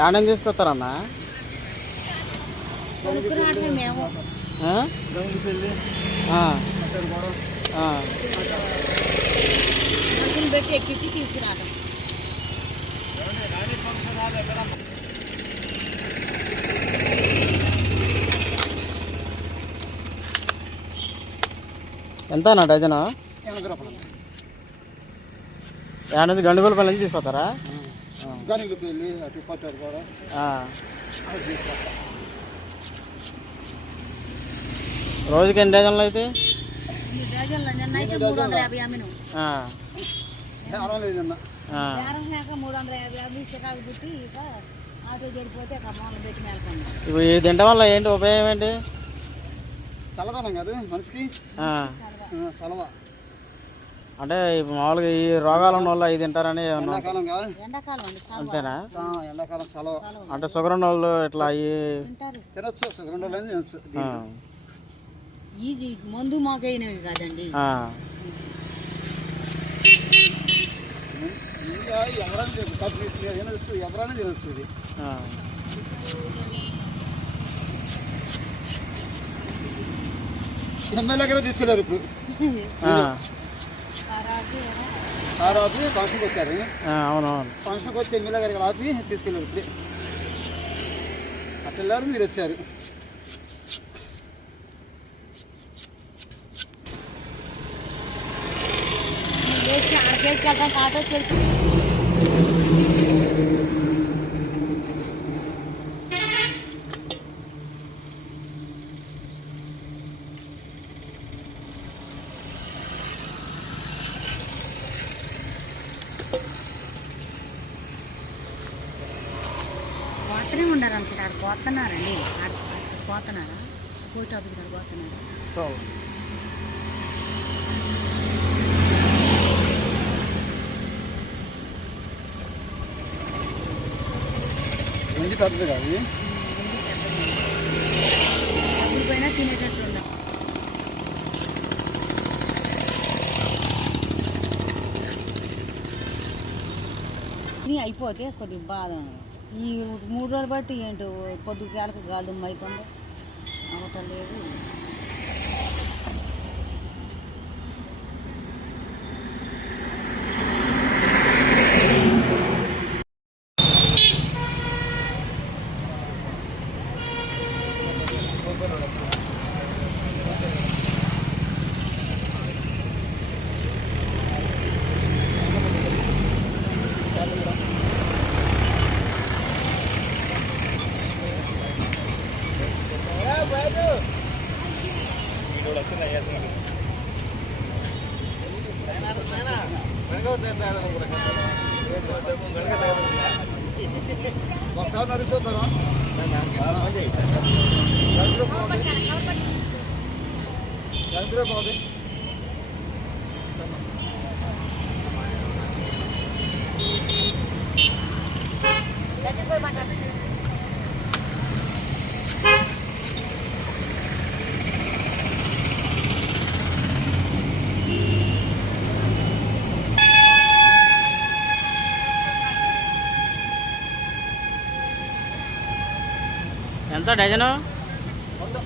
ఏడని తీసుకొస్తారన్నా? పెట్టి ఎక్కించి తీసుకురావడం. ఎంత అన్న డజను? 80 రూపాయలు. ఏడాది గండుగోలపల్లి నుంచి తీసుకొస్తారా? గనుగులపల్లి అటు పట్టారు కూడా రోజుకి ఎన్ని డజన్లు అయితే? నిన్న అయితే 350 అమ్మిను. 350 చిరాకు పుట్టి ఇక ఆటో చెడిపోతే మూల పెట్టి మేలుకున్నాం. ఇప్పుడు ఇది తినడం వల్ల ఏంటి ఉపయోగం ఏంటి? చల్లదనం కాదు మనిషికి, చలవ. అంటే ఇప్పుడు మామూలుగా ఈ రోగాలు ఉన్న వాళ్ళు ఇది తింటారని ఎండాకాలం కాదు, అంతేనా? ఎండాకాలం చలవ. అంటే షుగర్ ఉన్న వాళ్ళు ఇట్లా తినొచ్చు, షుగర్ ఉన్న వాళ్ళు తినొచ్చు. ఇది మందు మాకైనవి కాదండి. ఎవరైనా తినొచ్చు ఇది. ఎమ్మెల్యే గారు తీసుకెళ్ళారు ఇప్పుడు. ఆపి ఫంక్షన్కి వచ్చారు. అవునవును, ఫంక్షన్కి వచ్చి ఎమ్మెల్యే గారికి ఆపి తీసుకెళ్ళారు ఇప్పుడు. అట్లా వెళ్ళారు, మీరు వచ్చారు. పోతనే ఉండరు అనుకుంటారు. పోతున్నారండి, పోతున్నారా? పోటీ ఆఫీస్ గారు పోతున్నారా? ముందు పెద్దది కాదు, పోయినా తినేటట్టు ఉండాలి. అయిపోతే కొద్దిగా బాధ ఉండదు. ఈ 3 రోజులు బట్టి ఏంటో పొద్దుకి కాళ్ళకి గాలిదుమ్మ అయిపోయింది, అవటం లేదు. ఒకసారి నడుస్తారా? బాబు ఎంత డజను? 100.